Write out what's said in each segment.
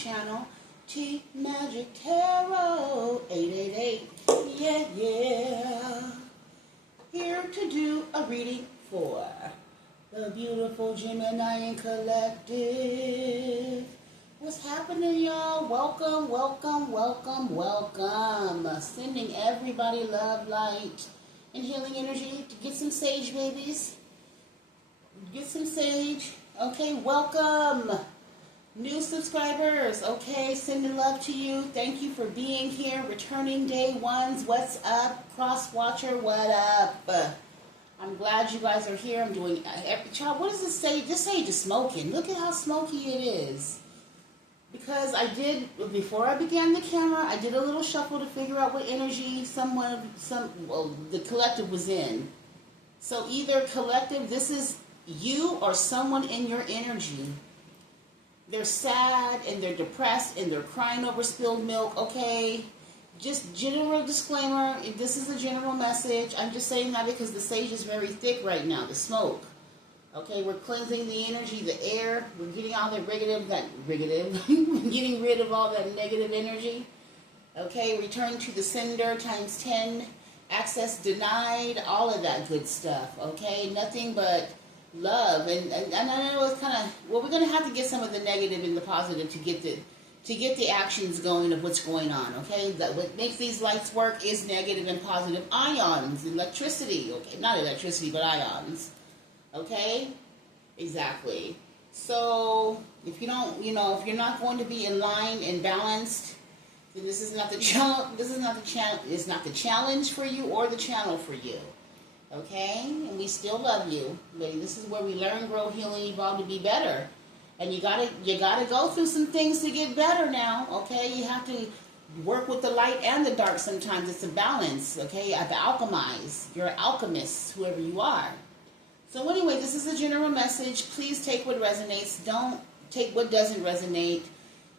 channel, tgirlmagick Tarot 888. Yeah, yeah. Here to do a reading for the beautiful Gemini collective. What's happening, y'all? Welcome, welcome, welcome, welcome. Sending everybody love, light, and healing energy to get some sage, babies. Get some sage. Okay, welcome. New subscribers. Okay, sending love to you. Thank you for being here. Returning day ones. What's up? Cross watcher, what up? I'm glad you guys are here. I'm doing... Child, what does this say? This sage is smoking. Look at how smoky it is. Because I did, before I began the camera, I did a little shuffle to figure out what energy the collective was in. So either collective, this is you or someone in your energy. They're sad and they're depressed and they're crying over spilled milk, okay? Just general disclaimer, this is a general message. I'm just saying that because the sage is very thick right now, the smoke. Okay, we're cleansing the energy, the air. We're getting all the getting rid of all that negative energy. Okay, return to the sender times 10. Access denied, all of that good stuff. Okay, nothing but love. And I know it's kind of, well, we're going to have to get some of the negative and the positive to get the actions going of what's going on. Okay, that what makes these lights work is negative and positive ions, electricity. Okay, not electricity, but ions. Okay, exactly. So if you don't, if you're not going to be in line and balanced, then this is not the channel. This is not the channel. It's not the challenge for you or the channel for you. Okay, and we still love you, but this is where we learn, grow, heal, and evolve to be better. And you gotta go through some things to get better now. Okay, you have to work with the light and the dark. Sometimes it's a balance. Okay, you have to alchemize. You're an alchemist, whoever you are. So anyway, this is a general message. Please take what resonates. Don't take what doesn't resonate.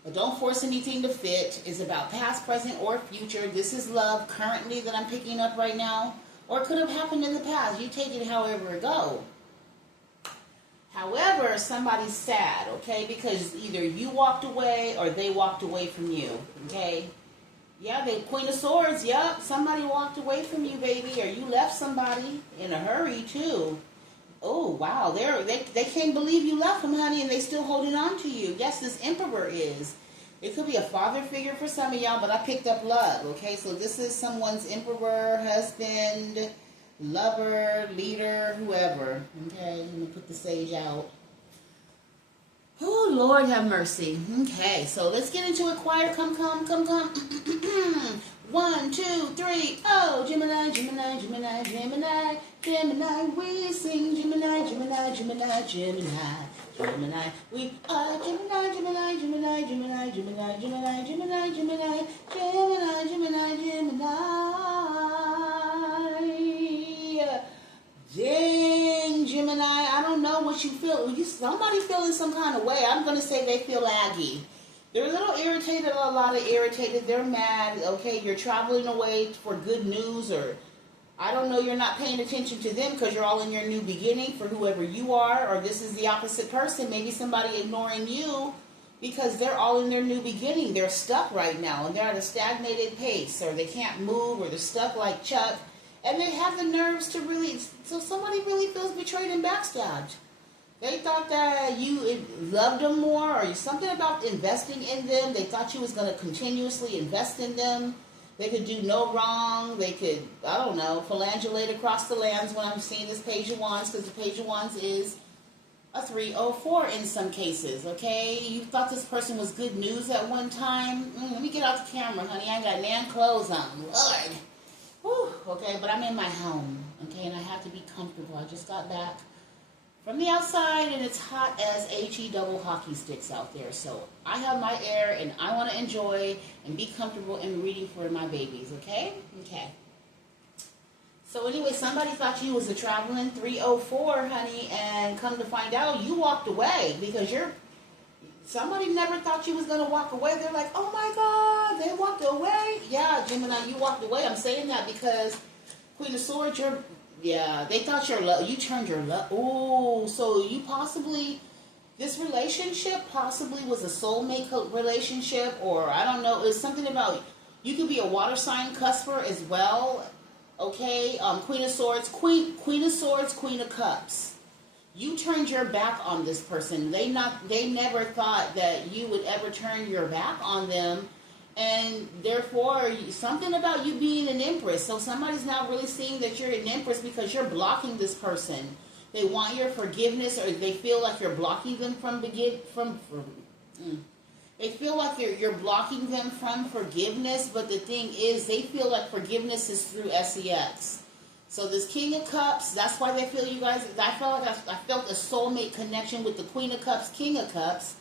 But don't force anything to fit. It's about past, present, or future. This is love currently that I'm picking up right now. Or it could have happened in the past. You take it however it go. However, somebody's sad, okay? Because either you walked away or they walked away from you, okay? Yeah, the Queen of Swords, yep. Somebody walked away from you, baby. Or you left somebody in a hurry, too. Oh, wow. They can't believe you left them, honey, and they still holding on to you. Yes, this Emperor is. It could be a father figure for some of y'all, but I picked up love, okay? So this is someone's Emperor, husband, lover, leader, whoever. Okay, let me put the sage out. Oh, Lord have mercy. Okay, so let's get into it. Choir, come. 1, 2, 3, oh, Gemini, Gemini, Gemini, Gemini, Gemini, we sing Gemini, Gemini, Gemini, Gemini, Gemini, we are Gemini, Gemini, Gemini, Gemini, Gemini, Gemini, Gemini, Gemini, Gemini, Gemini, Gemini. Dang, Gemini, I don't know what you feel. Somebody feeling some kind of way. I'm going to say they feel laggy. They're a little irritated, a lot of irritated. They're mad. Okay, you're traveling away for good news, or I don't know, you're not paying attention to them because you're all in your new beginning for whoever you are, or this is the opposite person. Maybe somebody ignoring you because they're all in their new beginning. They're stuck right now, and they're at a stagnated pace, or they can't move, or they're stuck like Chuck, and they have the nerves to really, so somebody really feels betrayed and backstabbed. They thought that you loved them more, or something about investing in them. They thought you was going to continuously invest in them. They could do no wrong. They could, I don't know, phalangulate across the lands when I'm seeing this Page of Wands, because the Page of Wands is a 304 in some cases, okay? You thought this person was good news at one time. Let me get out the camera, honey. I ain't got nan clothes on. Lord. Whew, okay, but I'm in my home, okay, and I have to be comfortable. I just got back from the outside, and it's hot as HE double hockey sticks out there. So I have my air, and I want to enjoy and be comfortable in reading for my babies, okay? Okay. So anyway, somebody thought you was a traveling 304, honey, and come to find out, you walked away because somebody never thought you was going to walk away. They're like, oh my God, they walked away? Yeah, Gemini, you walked away. I'm saying that because Queen of Swords, they thought you turned your love. Oh, so you possibly This relationship possibly was a soulmate relationship, or I don't know. It's something about, you could be a water sign cusper as well. Okay, Queen of Swords, Queen of Swords, Queen of Cups. You turned your back on this person. They never thought that you would ever turn your back on them, and therefore something about you being an empress. So somebody's now really seeing that you're an empress because you're blocking this person. They want your forgiveness, or they feel like you're blocking them They feel like you're blocking them from forgiveness, but the thing is, they feel like forgiveness is through sex. So this King of Cups, that's why they feel you guys. I felt like I felt a soulmate connection with the Queen of Cups, King of Cups.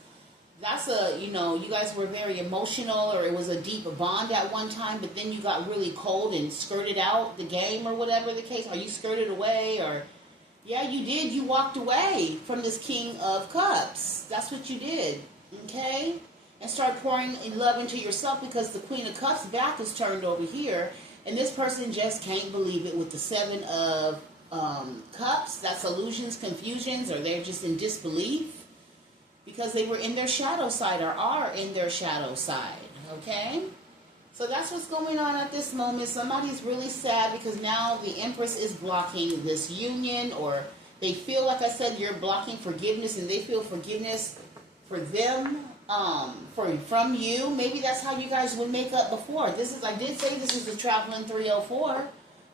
That's you guys were very emotional, or it was a deep bond at one time, but then you got really cold and skirted out the game, or whatever the case. Or you skirted away, or yeah, you did. You walked away from this King of Cups. That's what you did, okay? And start pouring love into yourself, because the Queen of Cups back is turned over here, and this person just can't believe it with the Seven of Cups. That's illusions, confusions, or they're just in disbelief because they were in their shadow side, or are in their shadow side, okay? So that's what's going on at this moment. Somebody's really sad because now the Empress is blocking this union, or they feel, like I said, you're blocking forgiveness, and they feel forgiveness for them, from you. Maybe that's how you guys would make up before. I did say this is the Traveling 304.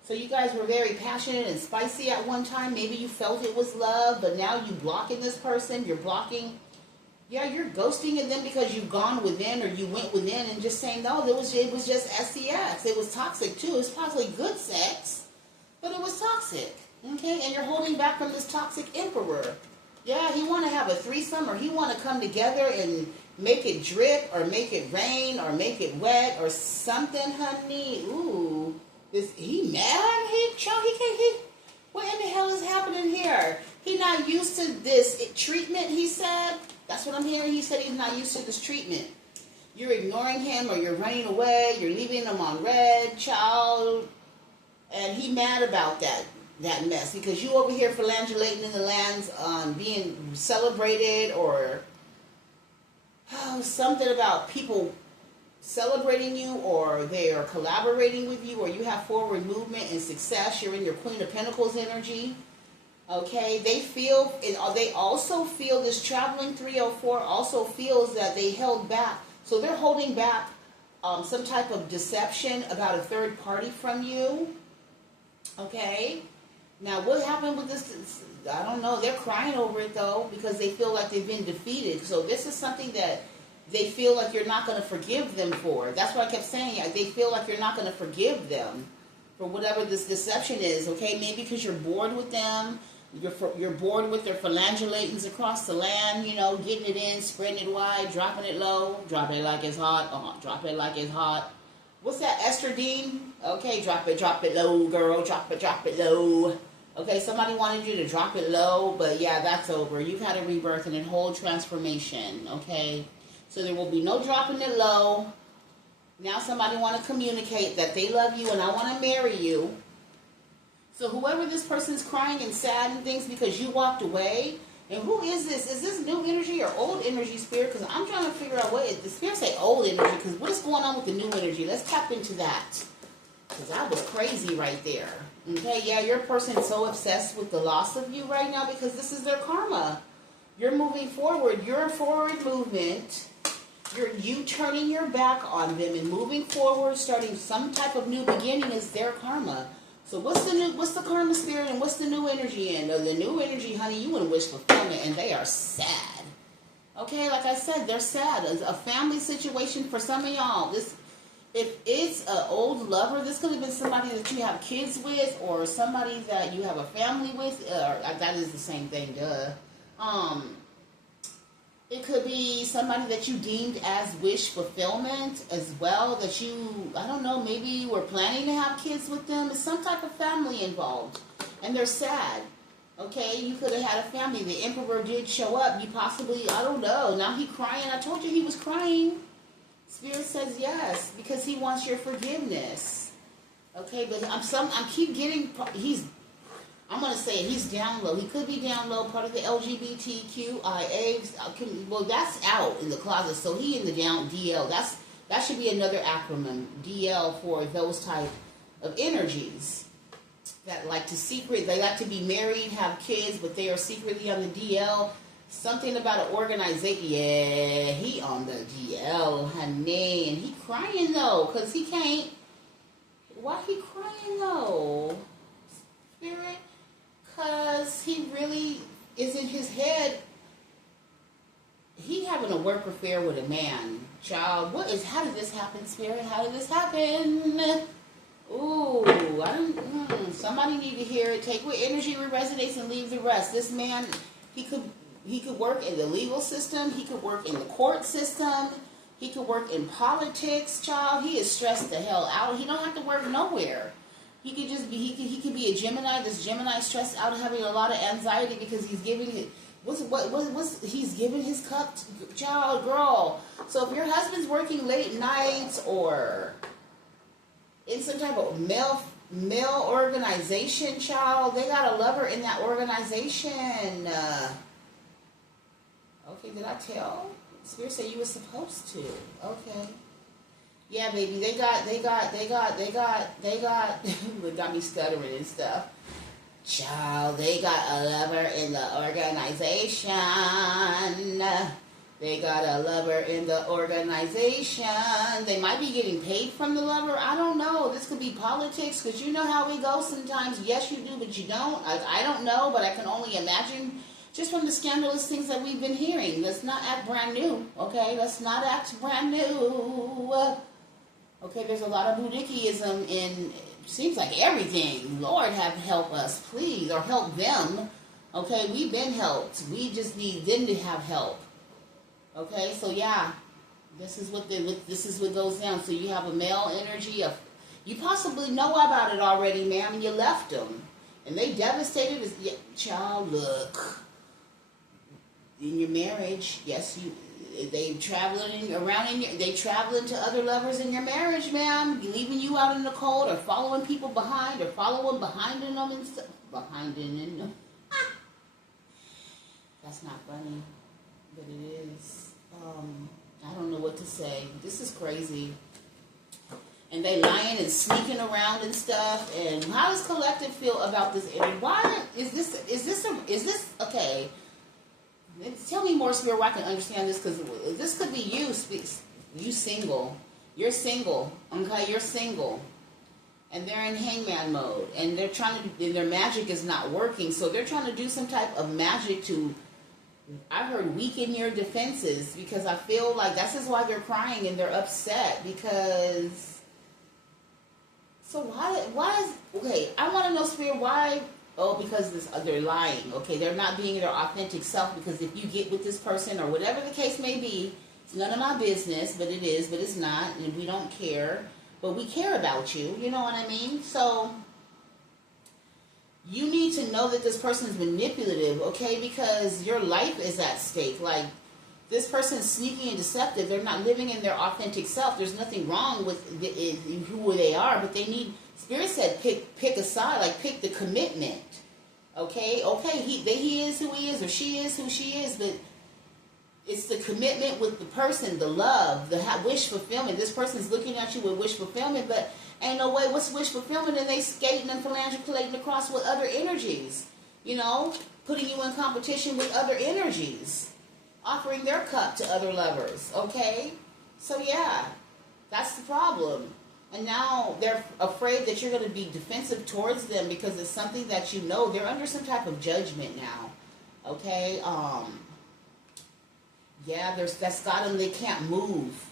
So you guys were very passionate and spicy at one time. Maybe you felt it was love, but now you're blocking this person. You're blocking. Yeah, you're ghosting them because you've gone within, or you went within and just saying, no, it was just sex. It was toxic too. It's possibly good sex, but it was toxic. Okay, and you're holding back from this toxic emperor. Yeah, he want to have a threesome, or he want to come together and make it drip, or make it rain, or make it wet, or something, honey. Ooh, he mad? What in the hell is happening here? He not used to this treatment, he said. That's what I'm hearing. He said he's not used to this treatment. You're ignoring him, or you're running away. You're leaving him on red, child. And he mad about that mess, because you over here phalangulating in the lands on being celebrated, or something about people celebrating you, or they are collaborating with you, or you have forward movement and success. You're in your Queen of Pentacles energy. Okay, they also feel this Traveling 304 also feels that they held back. So they're holding back some type of deception about a third party from you. Okay, now what happened with this? I don't know. They're crying over it though, because they feel like they've been defeated. So this is something that they feel like you're not going to forgive them for. That's what I kept saying. They feel like you're not going to forgive them for whatever this deception is. Okay, maybe because you're bored with them. You're bored with their phalangulatings across the land, getting it in, spreading it wide, dropping it low, drop it like it's hot, drop it like it's hot. What's that, estradiol? Okay, drop it low, girl, drop it low. Okay, somebody wanted you to drop it low, but yeah, that's over. You've had a rebirth and a whole transformation, okay? So there will be no dropping it low. Now somebody want to communicate that they love you and I want to marry you. So whoever this person's crying and sad and things because you walked away, and who is this? Is this new energy or old energy, Spirit? Because I'm trying to figure out what the Spirit say old energy, because what is going on with the new energy? Let's tap into that, because that was crazy right there. Okay, yeah, your person's so obsessed with the loss of you right now because this is their karma. You're moving forward. Your forward movement, you turning your back on them and moving forward, starting some type of new beginning is their karma. So what's the karma, Spirit, and what's the new energy in? The new energy, honey, you want to wish fulfillment, and they are sad. Okay, like I said, they're sad. It's a family situation for some of y'all. If it's an old lover, this could have been somebody that you have kids with, or somebody that you have a family with. That is the same thing, duh. It could be somebody that you deemed as wish fulfillment as well, that you, I don't know, maybe you were planning to have kids with them. It's some type of family involved, and they're sad. Okay, you could have had a family. The Emperor did show up. You possibly, I don't know, now he crying. I told you he was crying. Spirit says yes, because he wants your forgiveness. Okay, but I keep getting, I'm going to say it, he's down low. He could be down low, part of the LGBTQIA. Well, that's out in the closet. So he in the down DL. That should be another acronym, DL, for those type of energies that like to they like to be married, have kids, but they are secretly on the DL. Something about an organization. Yeah, he on the DL, honey. And he crying, though, because he can't. Why he crying, though? Spirit? Because he really is in his head. He having a work affair with a man. Child, how did this happen, Spirit? How did this happen? Ooh, somebody need to hear it. Take what energy resonates and leave the rest. This man, he could work in the legal system. He could work in the court system. He could work in politics, child. He is stressed the hell out. He don't have to work nowhere. He could just be, he could be a Gemini. This Gemini stressed out, having a lot of anxiety because he's giving it, he's giving his cup to child, girl. So if your husband's working late nights or in some type of male organization, child, they got a lover in that organization. Okay, did I tell? Spirit said you were supposed to. Okay. Yeah, baby, they got what got me stuttering and stuff. Child, they got a lover in the organization. They got a lover in the organization. They might be getting paid from the lover. I don't know. This could be politics, because you know how we go sometimes. Yes, you do, but you don't. I don't know, but I can only imagine just from the scandalous things that we've been hearing. Let's not act brand new, okay? Let's not act brand new. Okay, there's a lot of Buddhism in, seems like everything. Lord, help us, please, or help them. Okay, we've been helped. We just need them to have help. Okay, so yeah, this is what goes down. So you have a male energy of, you possibly know about it already, ma'am, and you left them, and they devastated. Child, look, in your marriage, yes, they traveling around they traveling to other lovers in your marriage, ma'am, leaving you out in the cold, or following people behind, or following behind in them and stuff. Behind in them. That's not funny, but it is. I don't know what to say. This is crazy. And they lying and sneaking around and stuff. And how does collective feel about this? And why is this okay? Tell me more, Spirit, where I can understand this, because this could be you. You single. You're single. Okay, you're single. And they're in hangman mode. And they're trying to, and their magic is not working. So they're trying to do some type of magic to, I heard, weaken your defenses, because I feel like that's just why they're crying and they're upset, because, so why is, okay, I want to know, Spirit, why? Oh, because they're lying, okay? They're not being their authentic self, because if you get with this person, or whatever the case may be, it's none of my business, but it is, but it's not, and we don't care, but we care about you, you know what I mean? So you need to know that this person is manipulative, okay? Because your life is at stake. Like, this person is sneaky and deceptive. They're not living in their authentic self. There's nothing wrong with who they are, but they need, Spirit said pick a side, like pick the commitment, okay? Okay, he is who he is, or she is who she is, but it's the commitment with the person, the love, the wish fulfillment. This person's looking at you with wish fulfillment, but ain't no way what's wish fulfillment, and they skating and phalangicating across with other energies, you know, putting you in competition with other energies, offering their cup to other lovers, okay? So yeah, that's the problem. And now they're afraid that you're going to be defensive towards them, because it's something that you know they're under some type of judgment now, okay? Yeah, that's got them, they can't move.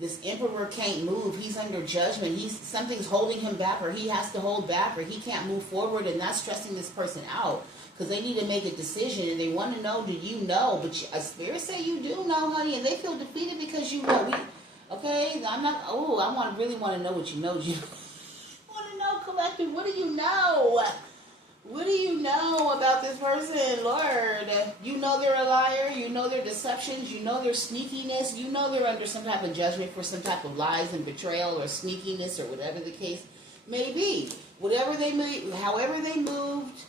This emperor can't move. He's under judgment. Something's holding him back, or he has to hold back, or he can't move forward, and that's stressing this person out, because they need to make a decision, and they want to know, do you know? But a Spirit say you do know, honey, and they feel defeated because you know. Okay, I'm not, I really want to know what you know, Jim. I want to know, collective, what do you know? What do you know about this person, Lord? You know they're a liar. You know their deceptions. You know their sneakiness. You know they're under some type of judgment for some type of lies and betrayal or sneakiness, or whatever the case may be. Whatever they moved, however they moved,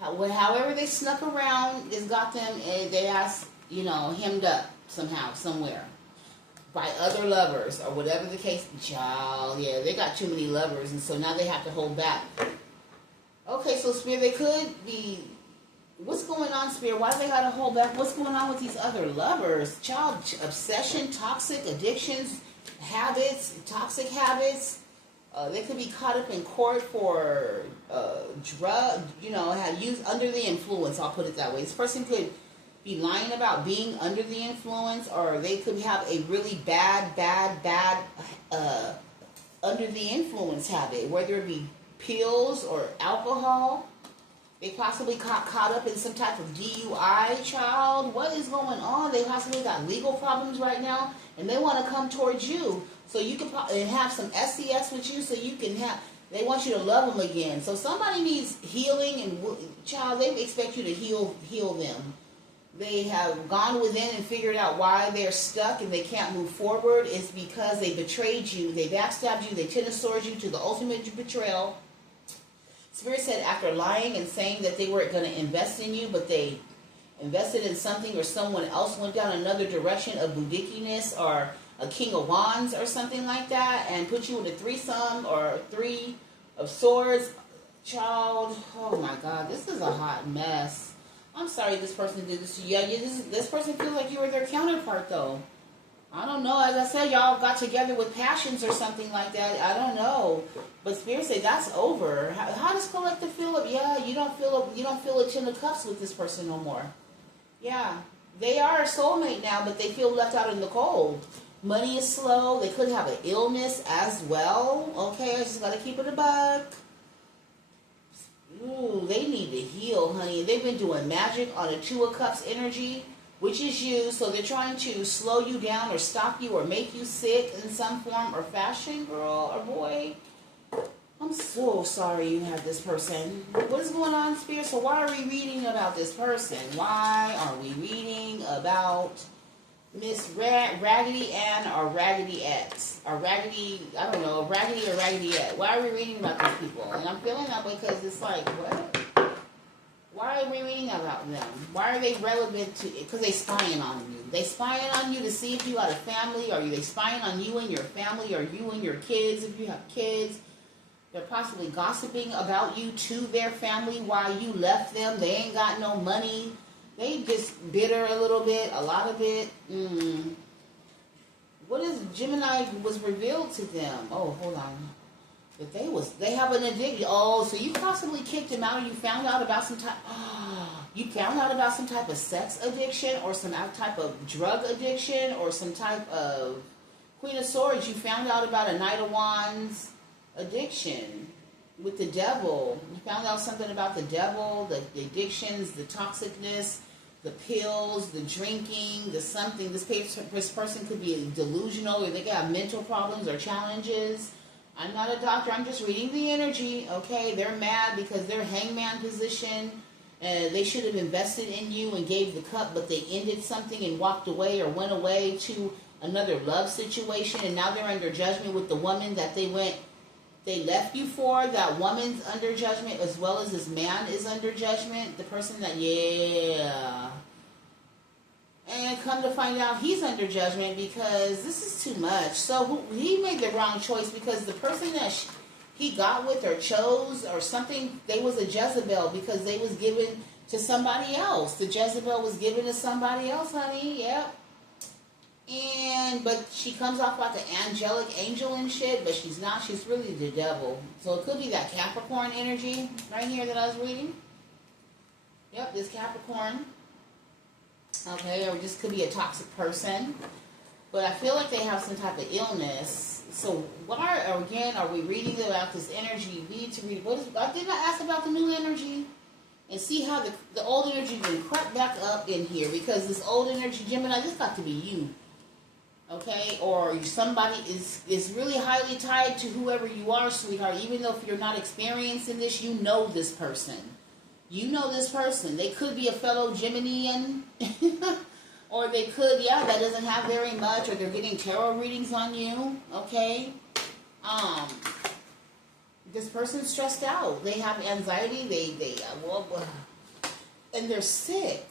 However they snuck around, it's got them, they asked, hemmed up somehow, somewhere, by other lovers, or whatever the case. Child, yeah, they got too many lovers, and so now they have to hold back. Okay, so Spirit, they could be, what's going on, Spirit? Why do they got to hold back? What's going on with these other lovers? Child, obsession, toxic addictions, habits, toxic habits. They could be caught up in court for drug, have used under the influence. I'll put it that way. This person could be lying about being under the influence, or they could have a really bad under the influence habit, whether it be pills or alcohol. They possibly caught up in some type of DUI, child. What is going on? They possibly got legal problems right now, and they want to come towards you. So you can have some SEX with you, so you can have, they want you to love them again. So somebody needs healing, and child, they expect you to heal them. They have gone within and figured out why they're stuck and they can't move forward. It's because they betrayed you, they backstabbed you, they ten-of-swords you to the ultimate betrayal. Spirit said after lying and saying that they weren't going to invest in you, but they invested in something, or someone else went down another direction of boudickiness or a King of Wands or something like that, and put you in a threesome or three of swords. Child, oh my God, this is a hot mess. I'm sorry this person did this to you. Yeah, this person feels like you were their counterpart, though. I don't know. As I said, y'all got together with passions or something like that. I don't know. But Spirit say that's over. How does Collective feel? Yeah, you don't feel a 10 of cups with this person no more. Yeah, they are a soulmate now, but they feel left out in the cold. Money is slow. They could have an illness as well. Okay, I just got to keep it a buck. Ooh, they need to heal, honey. They've been doing magic on a 2 of cups energy, which is you. So they're trying to slow you down or stop you or make you sick in some form or fashion, girl or boy. I'm so sorry you have this person. What is going on, Spirit? So why are we reading about this person? Why are we reading about Miss Raggedy Ann or Raggedy X? Or Raggedy, I don't know, Raggedy or Raggedy X? Why are we reading about these people? And I'm feeling that way because it's like, what? Why are we reading about them? Why are they relevant to, because they spying on you. They spying on you to see if you got a family, or they spying on you and your family, or you and your kids if you have kids. They're possibly gossiping about you to their family while you left them. They ain't got no money. They just bitter a little bit, a lot of it. What is Gemini was revealed to them? Oh, hold on. That they have an addiction. Oh, so you possibly kicked him out, or you found out about some type. You found out about some type of sex addiction, or some type of drug addiction, or some type of Queen of Swords. You found out about a Knight of Wands addiction with the devil. You found out something about the devil, the addictions, the toxicness, the pills, the drinking, the something. This person could be delusional, or they could have mental problems or challenges. I'm not a doctor. I'm just reading the energy, okay? They're mad because they're hangman position. They should have invested in you and gave the cup, but they ended something and walked away or went away to another love situation, and now they're under judgment with the woman that they left you for. That woman's under judgment, as well as this man is under judgment. The person that, yeah. And come to find out, he's under judgment because this is too much. So he made the wrong choice, because the person that he got with or chose or something, they was a Jezebel, because they was given to somebody else. The Jezebel was given to somebody else, honey. Yep. But she comes off like an angelic angel and shit, but she's not. She's really the devil. So it could be that Capricorn energy right here that I was reading. Yep, this Capricorn. Okay, or just could be a toxic person. But I feel like they have some type of illness. So why, again, are we reading about this energy? We need to read. I did not ask about the new energy and see how the old energy been crept back up in here, because this old energy, Gemini, this got to be you. Okay, or somebody is really highly tied to whoever you are, sweetheart. Even though if you're not experiencing this, you know this person. You know this person. They could be a fellow Geminian. Or they could, yeah, that doesn't have very much, or they're getting tarot readings on you, okay? This person's stressed out. They have anxiety. And they're sick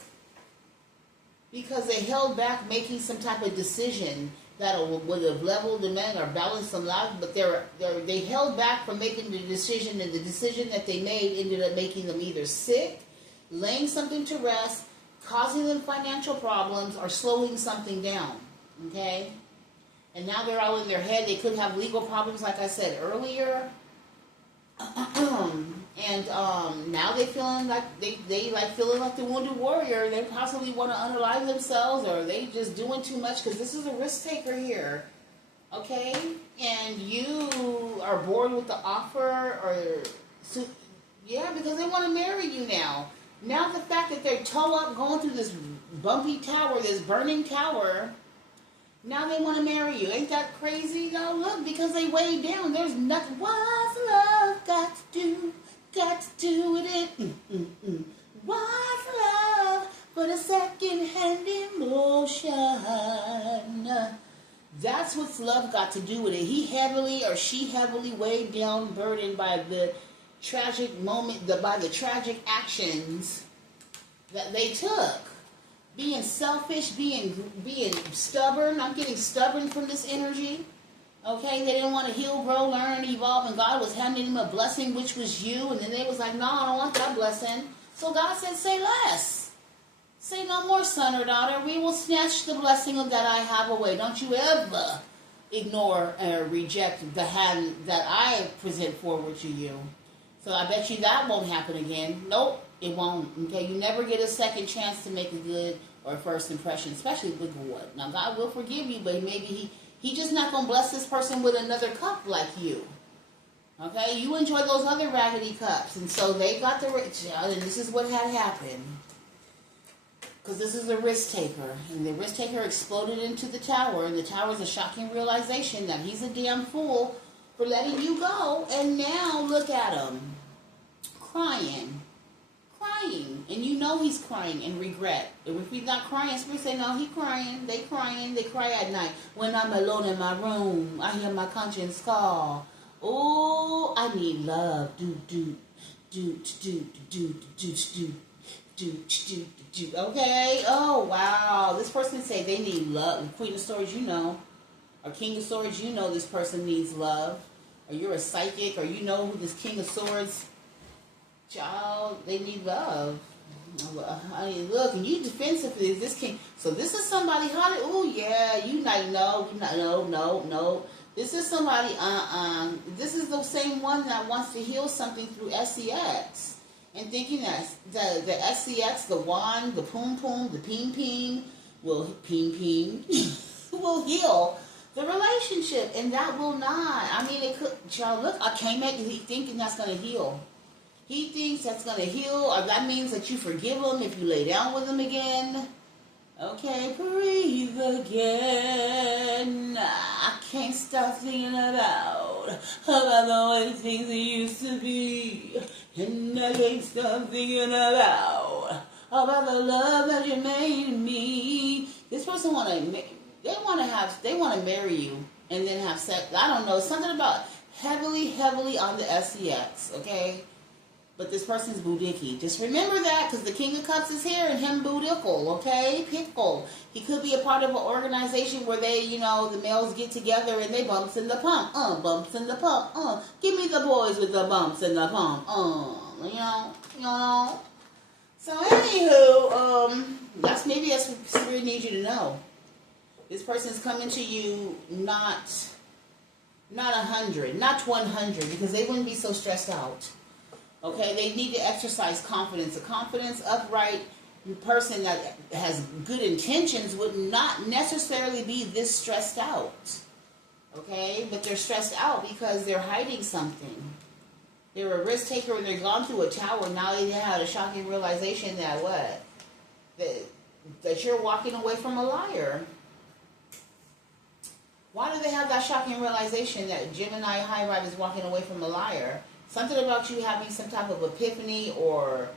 because they held back making some type of decision that would have leveled the men or balanced them out, but they held back from making the decision, and the decision that they made ended up making them either sick, laying something to rest, causing them financial problems, or slowing something down, okay? And now they're all in their head. They could have legal problems, like I said earlier. And now they feeling like they like feeling like the wounded warrior. They possibly want to unalive themselves, or they just doing too much, because this is a risk taker here, okay? And you are bored with the offer, or yeah, because they want to marry you now. Now the fact that they're toe up going through this bumpy tower, this burning tower. Now they want to marry you. Ain't that crazy? No, look, because they weighed down. There's nothing. What's love got to do? Got to do with it. What's love but a second-hand emotion? That's what's love got to do with it. He heavily or she heavily weighed down, burdened by the tragic moment, by the tragic actions that they took. Being selfish, being stubborn. I'm getting stubborn from this energy. Okay, they didn't want to heal, grow, learn, evolve, and God was handing them a blessing, which was you. And then they was like, no, I don't want that blessing. So God said, say less. Say no more, son or daughter. We will snatch the blessing that I have away. Don't you ever ignore or reject the hand that I present forward to you. So I bet you that won't happen again. Nope, it won't. Okay, you never get a second chance to make a good or first impression, especially with what. Now God will forgive you, but maybe He just not gonna bless this person with another cup like you. Okay, you enjoy those other raggedy cups, and so they got the and this is what had happened. Because this is a risk taker, and the risk taker exploded into the tower, and the tower is a shocking realization that he's a damn fool for letting you go, and now look at him. Crying, and you know he's crying in regret. If he's not crying, spirit say, no, he's crying. They cry at night. When I'm alone in my room, I hear my conscience call. Oh, I need love. Okay. Oh wow, this person say they need love. Queen of Swords, you know, or King of Swords, you know this person needs love. Or you're a psychic, or you know who this King of Swords. Child, they need love. I mean, look, and you defensive for this king. So this is somebody, oh yeah, you like, no. This is somebody, This is the same one that wants to heal something through SEX. And thinking that the SEX, the wand, the poom, the ping, will will heal the relationship. And that will not. I mean, it could, child, look, I came at you thinking that's going to heal. He thinks that's going to heal, or that means that you forgive him if you lay down with him again. Okay, breathe again. I can't stop thinking about the way things used to be. And I can't stop thinking about the love that you made me. This person they want to marry you and then have sex. I don't know, something about heavily on the SEX, okay? But this person's boudickie. Just remember that, because the King of Cups is here and him boudickle, okay? Pickle. He could be a part of an organization where they, the males get together and they bumps in the pump. Bumps in the pump. Give me the boys with the bumps in the pump. So anywho, that's what Spirit needs you to know. This person's coming to you not 100, not 100, because they wouldn't be so stressed out. Okay, they need to exercise confidence. A confidence, upright person that has good intentions would not necessarily be this stressed out. Okay, but they're stressed out because they're hiding something. They're a risk taker and they've gone through a tower. Now they had a shocking realization that what? That you're walking away from a liar. Why do they have that shocking realization that Gemini High Vibe is walking away from a liar? Something about you having some type of epiphany, or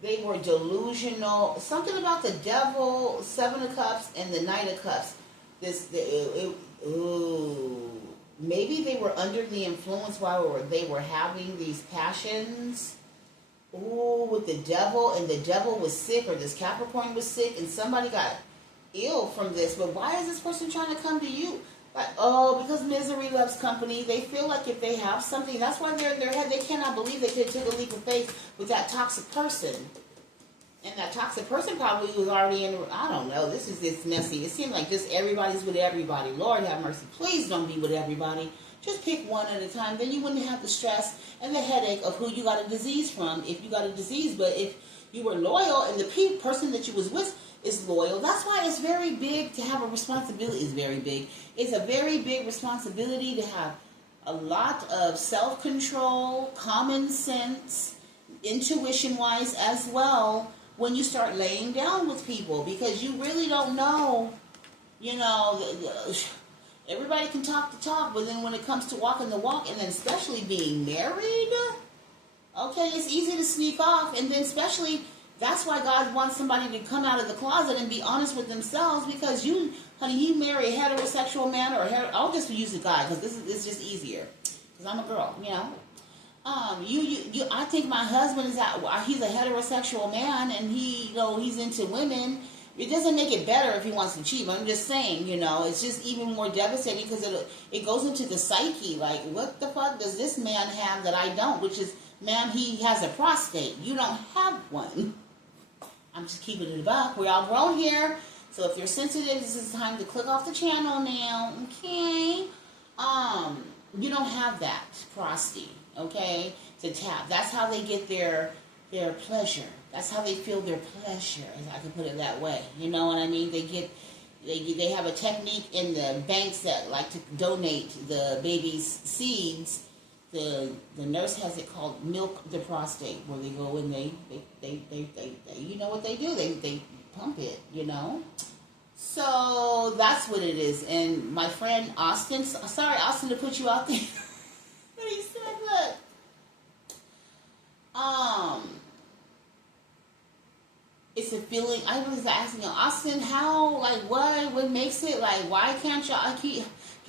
they were delusional. Something about the devil, Seven of Cups, and the Knight of Cups. Maybe they were under the influence while they were having these passions. Ooh, with the devil, and the devil was sick, or this Capricorn was sick, and somebody got ill from this. But why is this person trying to come to you? Like, oh, because misery loves company. They feel like if they have something, that's why they're in their head. They cannot believe they could take a leap of faith with that toxic person. And that toxic person probably was already in, I don't know, this is this messy. It seems like just everybody's with everybody. Lord have mercy. Please don't be with everybody. Just pick one at a time. Then you wouldn't have the stress and the headache of who you got a disease from if you got a disease. But if you were loyal and the person that you was with is loyal, that's why it's very big to have a responsibility. It's very big. It's a very big responsibility to have a lot of self-control, common sense, intuition-wise as well, when you start laying down with people, because you really don't know, everybody can talk the talk, but then when it comes to walking the walk, and then especially being married, okay, it's easy to sneak off, and then especially, that's why God wants somebody to come out of the closet and be honest with themselves, because you marry a heterosexual man, or I'll just use a guy, because this is just easier, because I'm a girl, I think my husband he's a heterosexual man, and he's into women. It doesn't make it better if he wants to cheat. I'm just saying, it's just even more devastating, because it goes into the psyche. Like, what the fuck does this man have that I don't? Which is, ma'am, he has a prostate. You don't have one. I'm just keeping it a buck. We're all grown here. So if you're sensitive, this is time to click off the channel now. Okay? You don't have that prostate. Okay, to tap. That's how they get their pleasure. That's how they feel their pleasure, if I can put it that way. You know what I mean? They have a technique in the banks that like to donate the baby's seeds. The nurse has it called milk the prostate, where they go and they you know what they do? They pump it. So that's what it is. And my friend Austin, sorry Austin to put you out there. But he said, look, it's a feeling. I was asking him, Austin, how, like, what makes it, like, why can't y'all, he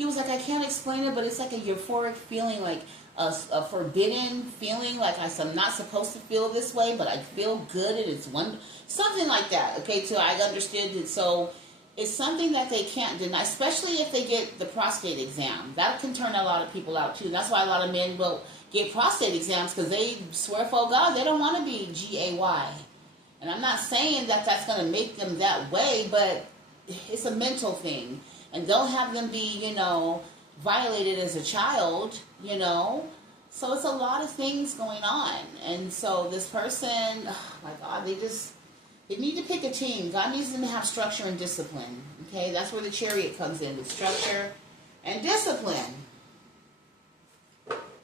was like, I can't explain it, but it's like a euphoric feeling, like a forbidden feeling, like I'm not supposed to feel this way, but I feel good, and it's something like that, okay, till I understood it. So it's something that they can't deny, especially if they get the prostate exam. That can turn a lot of people out, too. And that's why a lot of men will get prostate exams, because they swear for God they don't want to be GAY. And I'm not saying that that's going to make them that way, but it's a mental thing. And they'll have them be, violated as a child, So it's a lot of things going on. And so this person, oh my God, they need to pick a team. God needs them to have structure and discipline. Okay, that's where the Chariot comes in, with structure and discipline.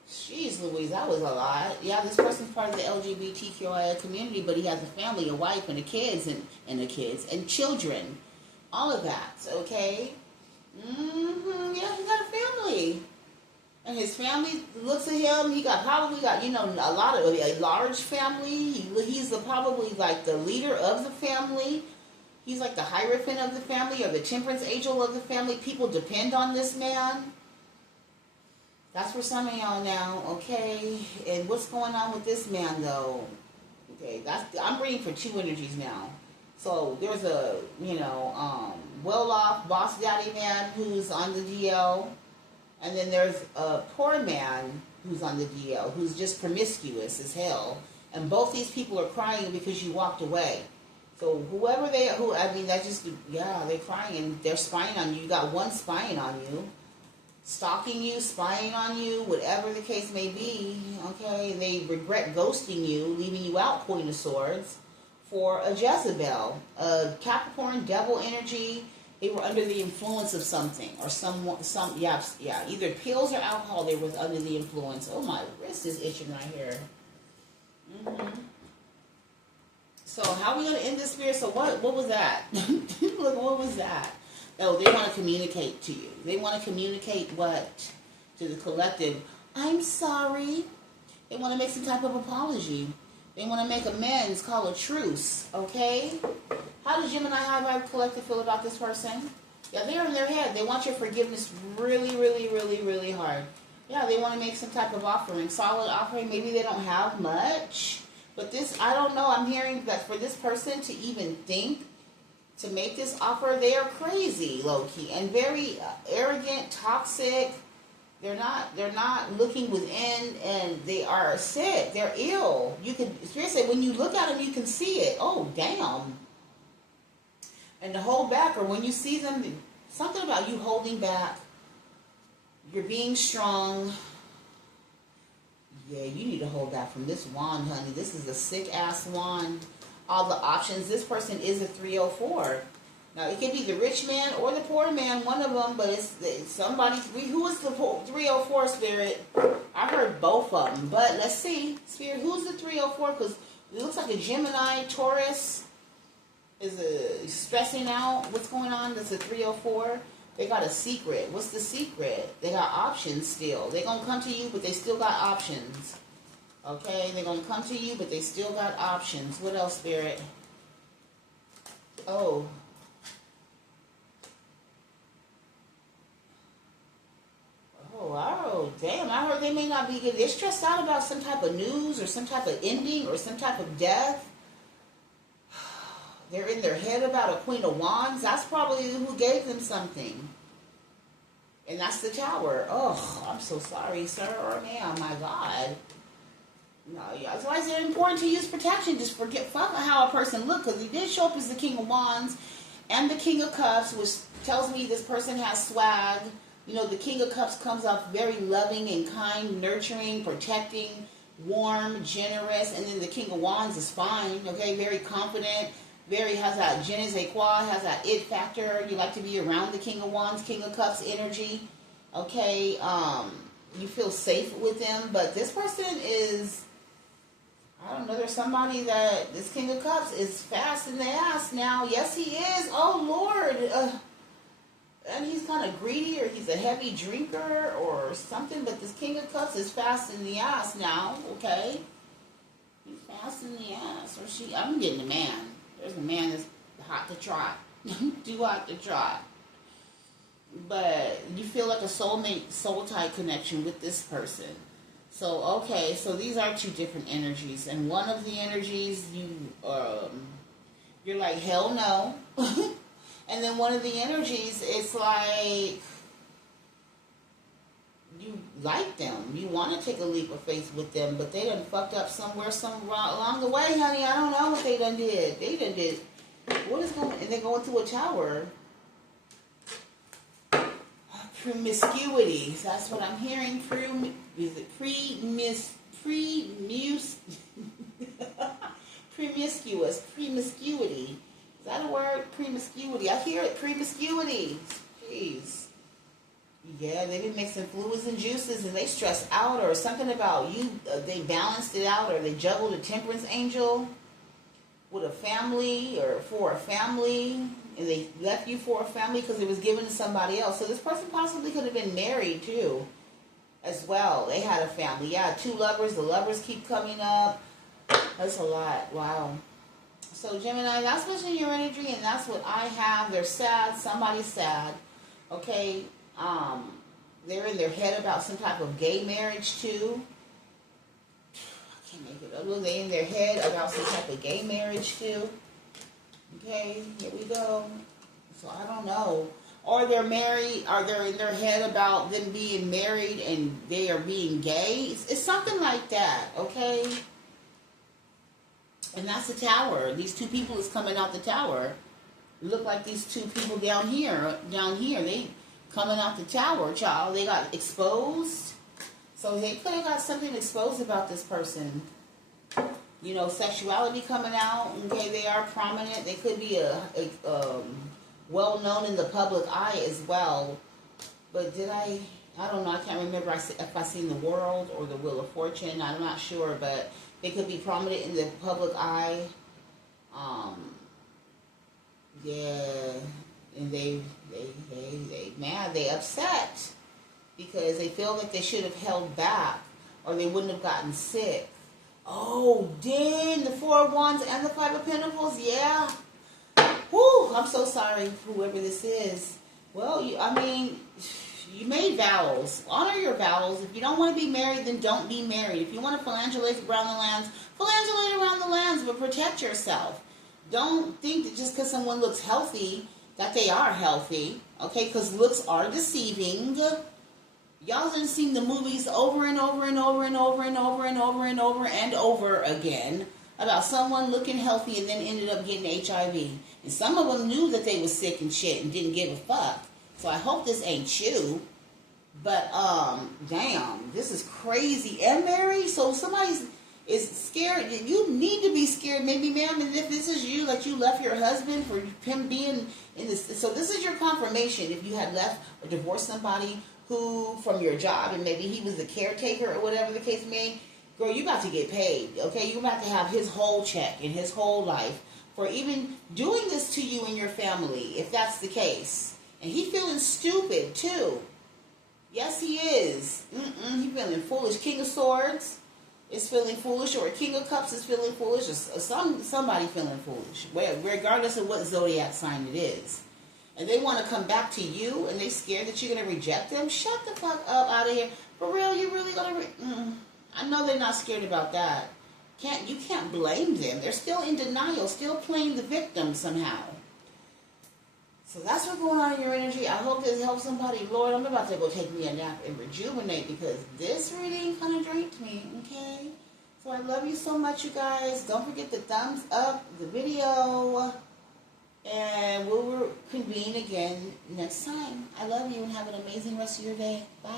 Jeez Louise, that was a lot. Yeah, this person's part of the LGBTQIA community, but he has a family, a wife, and and children. All of that, okay? Yeah, he got a family. And his family looks at him. He probably got a large family. He's probably like the leader of the family. He's like the Hierophant of the family, or the temperance angel of the family. People depend on this man. That's for some of y'all now, okay? And what's going on with this man, though? Okay, I'm reading for two energies now. So there's a well-off boss daddy man who's on the DL. And then there's a poor man who's on the DL, who's just promiscuous as hell. And both these people are crying because you walked away. So they're crying and they're spying on you. You got one spying on you, stalking you, spying on you, whatever the case may be. Okay, they regret ghosting you, leaving you out, Queen of Swords, for a Jezebel, a Capricorn, devil energy. They were under the influence of something, or either pills or alcohol. They were under the influence. Oh, my wrist is itching right here. So how are we going to end this, Spirit? So what was that? Look, what was that? No, they want to communicate to you. They want to communicate what? To the collective. I'm sorry. They want to make some type of apology. They want to make amends, call a truce, okay? How does Gemini High Vibe Collective feel about this person? Yeah, they're in their head. They want your forgiveness really, really, really, really hard. Yeah, they want to make some type of offering, solid offering. Maybe they don't have much, But this, I don't know. I'm hearing that for this person to even think to make this offer, they are crazy, low key, and very arrogant, toxic. They're not looking within, and they are sick. They're ill. You can seriously, when you look at them, you can see it. Oh, damn. And to hold back, or when you see them, something about you holding back. You're being strong. Yeah, you need to hold back from this wand, honey. This is a sick-ass wand. All the options. This person is a 304. Now, it could be the rich man or the poor man, one of them, but it's somebody. Who is the 304, Spirit? I heard both of them, but let's see. Spirit, who's the 304? Because it looks like a Gemini, Taurus is stressing out. What's going on? That's a 304. They got a secret. What's the secret? They got options still. They're going to come to you, but they still got options. Okay? They're going to come to you, but they still got options. What else, Spirit? Oh. Oh, damn. I heard they may not be good. They're stressed out about some type of news or some type of ending or some type of death. They're in their head about a Queen of Wands. That's probably who gave them something. And that's the Tower. Oh, I'm so sorry, sir or ma'am. My God. No, yeah. That's why it's important to use protection. Just fuck how a person looks. Because he did show up as the King of Wands and the King of Cups, which tells me this person has swag. You know, the King of Cups comes off very loving and kind, nurturing, protecting, warm, generous. And then the King of Wands is fine, okay? Very confident. Very has that je ne sais quoi, has that it factor. You like to be around the King of Wands, King of Cups energy. Okay, you feel safe with them. But this person is, I don't know, there's somebody that, this King of Cups is fast in the ass now. Yes, he is. Oh, Lord. And he's kind of greedy, or he's a heavy drinker or something. But this King of Cups is fast in the ass now, okay? He's fast in the ass. Or she, I'm getting a man. There's a man that's hot to trot. Too hot to trot. But you feel like a soulmate, soul tie connection with this person. So, okay, so these are two different energies. And one of the energies, you're like, hell no. And then one of the energies, it's like, you like them. You want to take a leap of faith with them, but they done fucked up somewhere, along the way, honey. I don't know what they done did. They done did. What is going on? And they're going through a tower. Promiscuity. That's what I'm hearing. Promiscuous. Promiscuity. Is that a word? Promiscuity. I hear it. Promiscuity. Jeez. Yeah, they've been mixing fluids and juices, and they stressed out, or something about you. They balanced it out, or they juggled a temperance angel with a family, or for a family, and they left you for a family because it was given to somebody else. So this person possibly could have been married too, as well. They had a family. Yeah, two lovers. The lovers keep coming up. That's a lot. Wow. So Gemini, that's what's in your energy, and that's what I have. They're sad. Somebody's sad. Okay. They're in their head about some type of gay marriage too. I can't make it up. They're in their head about some type of gay marriage too. Okay, here we go. So I don't know. Or they're married, or they're in their head about them being married and they are being gay. It's something like that, okay? And that's the Tower. These two people is coming out the Tower. Look like these two people down here, they coming out the Tower, child. They got exposed. So they could have got something exposed about this person. You know, sexuality coming out. Okay, they are prominent. They could be well known in the public eye as well. But I don't know. I can't remember if I seen The World or The Wheel of Fortune. I'm not sure, but they could be prominent in the public eye. Yeah. And they mad, they upset because they feel like they should have held back or they wouldn't have gotten sick. Oh, dang, the Four of Wands and the Five of Pentacles, yeah. Whew, I'm so sorry, whoever this is. Well, you made vows. Honor your vows. If you don't want to be married, then don't be married. If you want to philangelate around the lands, philangelate around but protect yourself. Don't think that just because someone looks healthy that they are healthy, okay? Because looks are deceiving. Y'all done seen the movies over and over and over and over and over and over and over and over again about someone looking healthy and then ended up getting HIV. And some of them knew that they was sick and shit and didn't give a fuck. So I hope this ain't you. But, damn, this is crazy. And Mary, so somebody is scared. You need to be scared, maybe, ma'am. And if this is you, like you left your husband for him being in this. So this is your confirmation. If you had left or divorced somebody who, from your job, and maybe he was the caretaker or whatever the case may, girl, you about to get paid, okay? You about to have his whole check and his whole life for even doing this to you and your family, if that's the case. And he feeling stupid, too. Yes, he is. He feeling foolish. King of Swords is feeling foolish, or King of Cups is feeling foolish, or somebody feeling foolish, regardless of what zodiac sign it is. And they want to come back to you, and they scared that you're going to reject them. Shut the fuck up out of here. For real, you really going to... I know they're not scared about that. You can't blame them. They're still in denial, still playing the victim somehow. So that's what's going on in your energy. I hope this helps somebody. Lord, I'm about to go take me a nap and rejuvenate because this reading kind of drained me, okay? So I love you so much, you guys. Don't forget to thumbs up the video. And we'll convene again next time. I love you and have an amazing rest of your day. Bye.